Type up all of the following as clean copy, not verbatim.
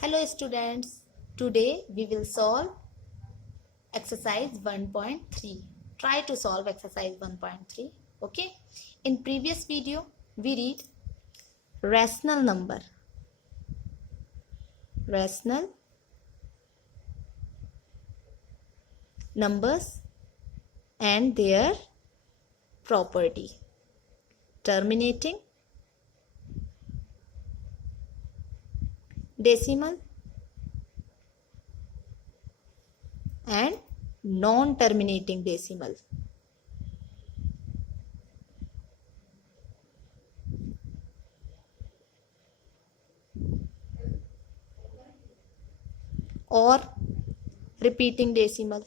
Hello students, today we will solve exercise 1.3. Try to solve exercise 1.3. Okay. In previous video we read rational numbers and their property, terminating, decimal and non-terminating decimal. Or repeating decimal.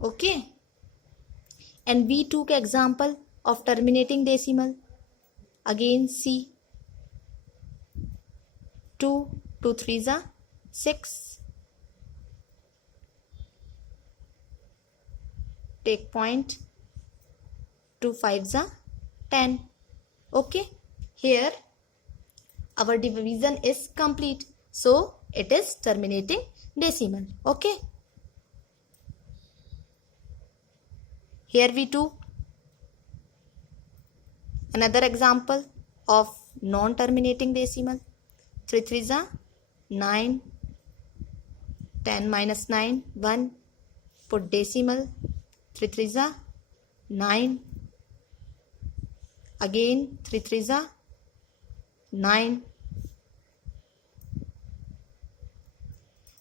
Okay. And we took example of terminating decimal. Again see 2, 2 3s are 6. Take point, 2 5s are 10. Okay. Here our division is complete. So it is terminating decimal. Okay. Here we do another example of non-terminating decimal. 3 3s are 9. 10 minus 9, 1. Put decimal. 3 3s are 9. Again 3 3s are 9.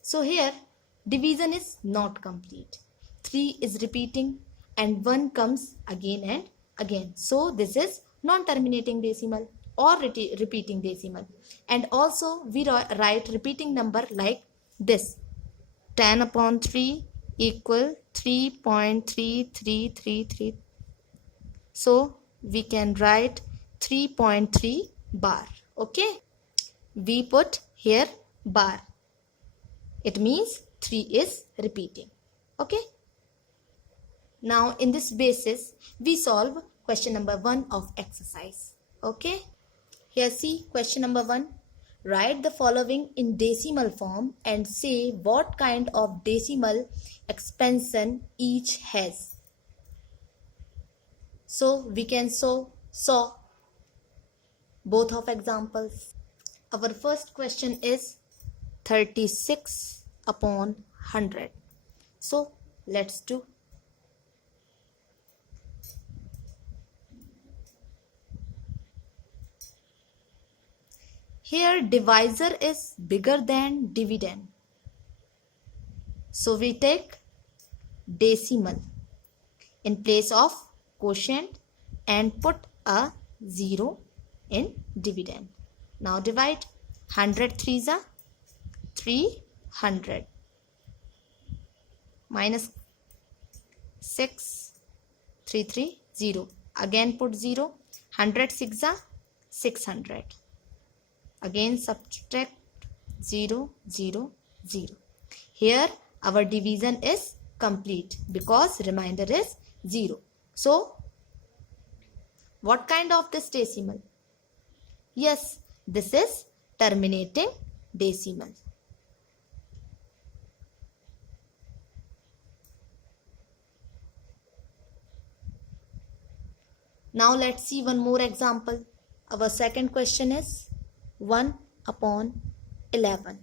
So here division is not complete. 3 is repeating and 1 comes again and again. So this is non-terminating decimal or repeating decimal. And also we write repeating number like this. 10 upon 3 equal 3.3333. So we can write 3.3 bar. Okay. We put here bar. It means 3 is repeating. Okay. Now in this basis we solve question number 1 of exercise. Okay. Here see question number 1. Write the following in decimal form and say what kind of decimal expansion each has. So we can saw both of examples. Our first question is 36 upon 100. So let's do. Here divisor is bigger than dividend. So we take decimal in place of quotient and put a 0 in dividend. Now divide. 100 3s are 300. Minus 6 330. Again put 0. 100 6 are 600. Again subtract 0 0 0. Here our division is complete because remainder is 0. So what kind of this decimal? Yes, this is terminating decimal. Now let's see one more example. Our second question is 1 upon 11.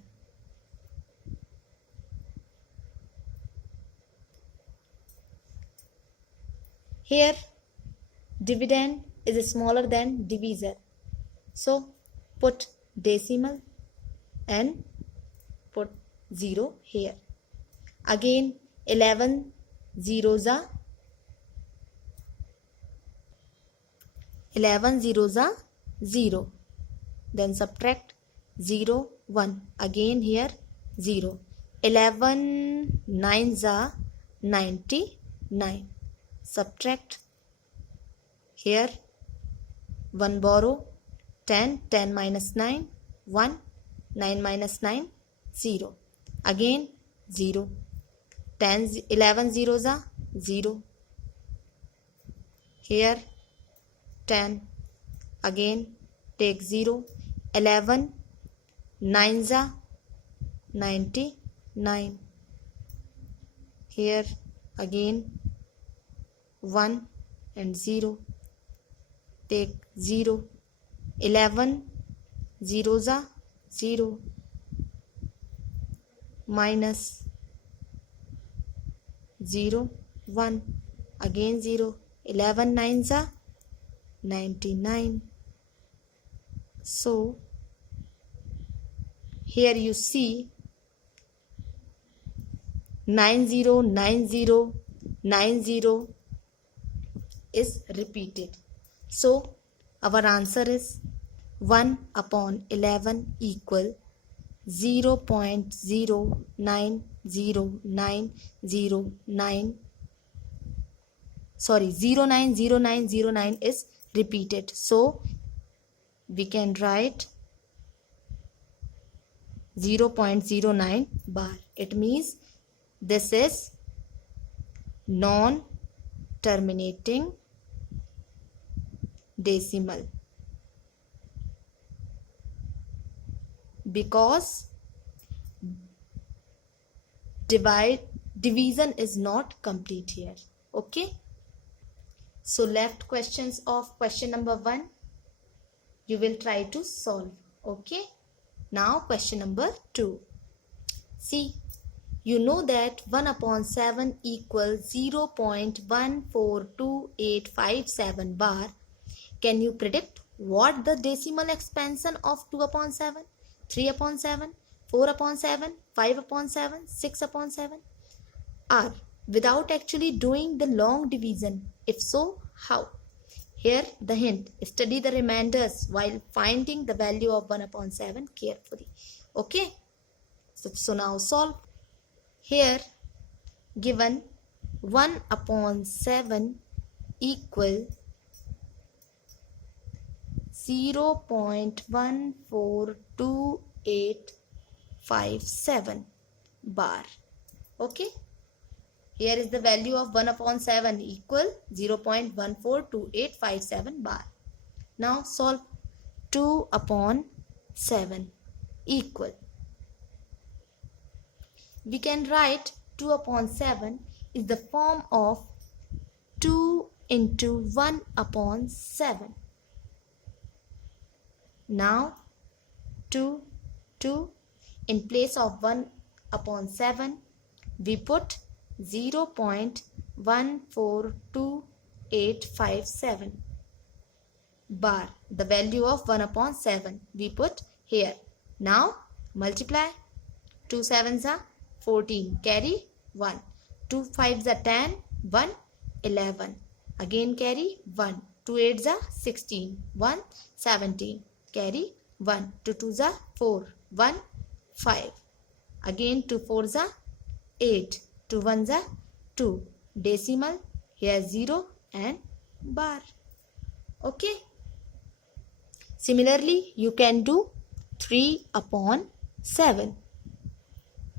Here dividend is smaller than divisor. So put decimal and put 0 here. Again 11 zeros are 0. Then subtract 0 1. Again here 0. 11 9s are 99. Subtract. Here 1 borrow. 10 10 minus 9 1. 9 minus 9 0. Again 0. 11 zeros are 0. Here 10. Again take 0. 11 9s are 99. Here again 1 and 0. Take 0. 11 zeros are 0. Minus 0 1. Again 0. 11 9s are 99. So here you see 909090 is repeated. So our answer is 1 upon 11 equal 0.090909. Sorry, 090909 is repeated. So we can write 0.09 bar. It means this is non-terminating decimal because division is not complete here. Okay, so left questions of question number 1 you will try to solve. Okay, now question number 2. See, you know that 1 upon 7 equals 0.142857 bar. Can you predict what the decimal expansion of 2 upon 7, 3 upon 7, 4 upon 7, 5 upon 7, 6 upon 7 are without actually doing the long division? If so, how? Here the hint, study the remainders while finding the value of 1 upon 7 carefully. Okay, so now solve. Here given 1 upon 7 equal 0.142857 bar. Okay, here is the value of 1 upon 7 equal 0.142857 bar. Now solve. 2 upon 7 equal, we can write 2 upon 7 is the form of 2 into 1 upon 7. Now 2 in place of 1 upon 7 we put 0.142857 bar. The value of 1 upon 7 we put here. Now multiply. 2 7s are 14, carry 1. 2 5s are 10, 1 11. Again carry 1. 2 8s are 16, 1 17. Carry 1. 2 2s are 4, 1 5. Again 2 4s are 8, 2 1s are 2. Decimal here 0 and bar. Okay. Similarly, you can do 3 upon 7.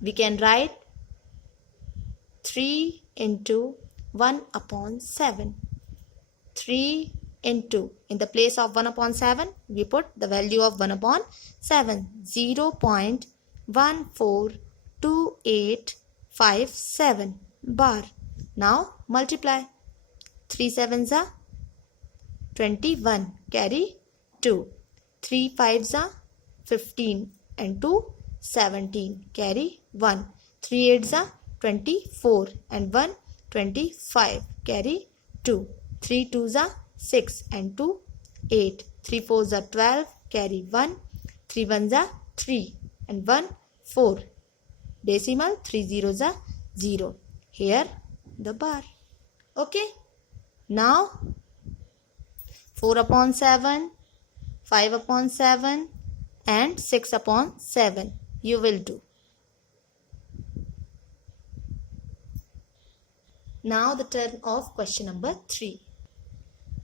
We can write 3 into 1 upon 7. 3 into, in the place of 1 upon 7, we put the value of 1 upon 7. 0.142857 bar. Now multiply. 3 7s are 21. Carry 2. 3 5s are 15 and 2 17. Carry 1. 3 8s are 24 and 1 25. Carry 2. 3 2s are 6 and 2 8. 3 4s are 12. Carry 1. 3 1s are 3 and 1 4. Decimal 3 zeros are 0. Here the bar. Okay. Now 4 upon 7, 5 upon 7 and 6 upon 7 you will do. Now the turn of question number 3.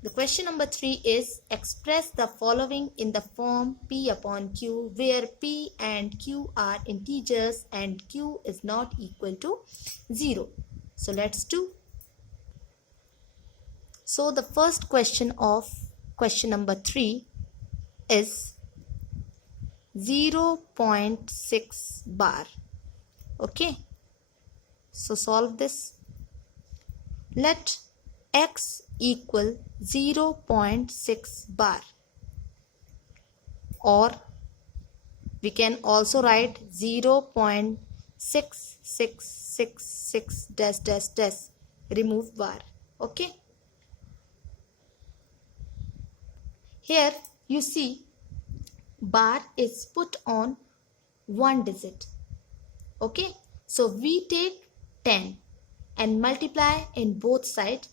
The question number 3 is express the following in the form P upon Q where P and Q are integers and Q is not equal to 0. So let's do. So the first question of question number 3 is 0.6 bar. Okay, so solve this. Let x equal 0.6 bar, or we can also write 0.6666 dash dash dash, remove bar. Okay, here you see bar is put on one digit. Okay, so we take 10 and multiply in both sides.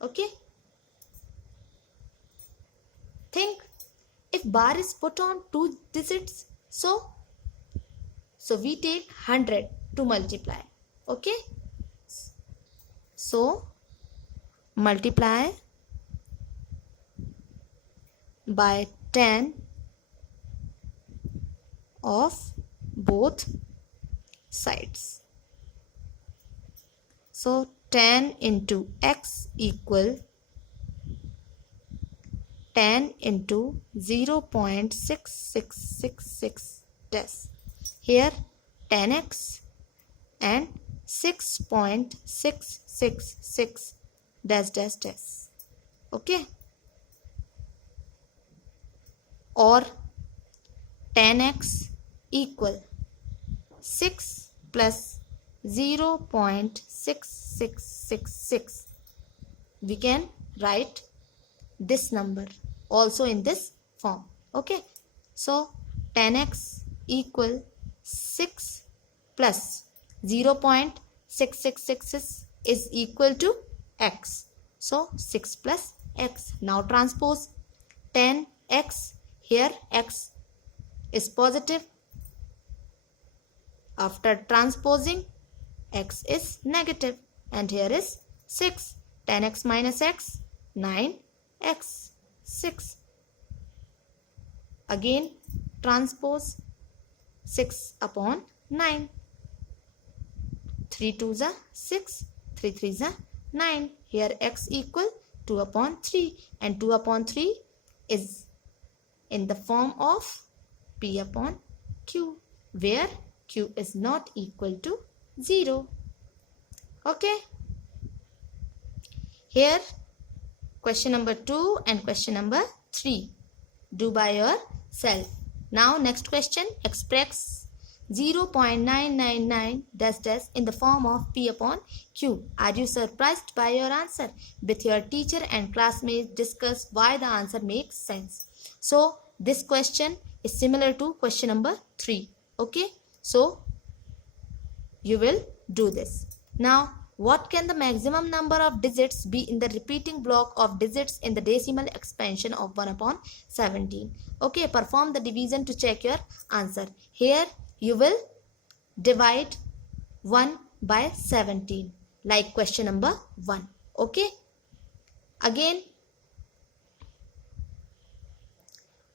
Okay, think if bar is put on two digits, so we take 100 to multiply. Okay, so multiply by 10 of both sides. So 10 into x equal 10 into 0.6666 dash. Here 10x and 6.666 dash dash dash. Okay, or 10x equal 6 plus 0.6666. We can write this number also in this form. Okay, so 10x equal 6 plus 0.666 is equal to x. So 6 plus x. Now transpose 10x. Here x is positive. After transposing, x is negative, and here is 6. 10x minus x, 9x, 6. Again transpose 6 upon 9. 3 2s are 6, 3 3s are 9. Here x equal 2 upon 3, and 2 upon 3 is in the form of P upon Q, where Q is not equal to 0. Okay, here question number 2 and question number 3 do by yourself. Now next question, express 0.999 dash dash in the form of P upon Q. Are you surprised by your answer? With your teacher and classmates, discuss why the answer makes sense. So this question is similar to question number 3. Okay, so you will do this. Now, what can the maximum number of digits be in the repeating block of digits in the decimal expansion of 1 upon 17? Okay, perform the division to check your answer. Here you will divide 1 by 17 like question number 1. Okay, again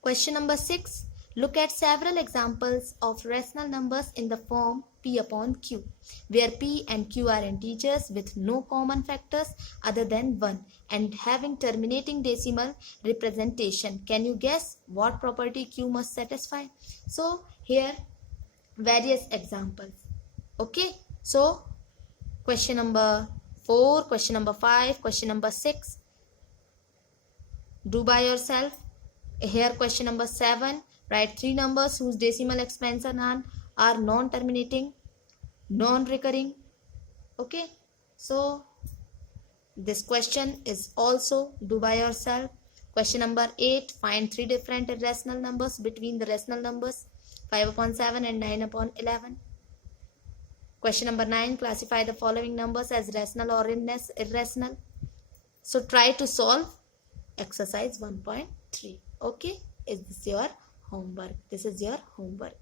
question number 6. Look at several examples of rational numbers in the form P upon Q, where P and Q are integers with no common factors other than 1 and having terminating decimal representation. Can you guess what property Q must satisfy? So here various examples. Okay, so question number 4, question number 5, question number 6, do by yourself. Here question number 7, write 3 numbers whose decimal expansion are non-terminating, non-recurring. Okay, so this question is also do by yourself. Question number 8, find 3 different irrational numbers between the rational numbers 5 upon 7 and 9 upon 11. Question number 9, classify the following numbers as rational or irrational. So try to solve exercise 1.3. Okay, is this your homework? This is your homework.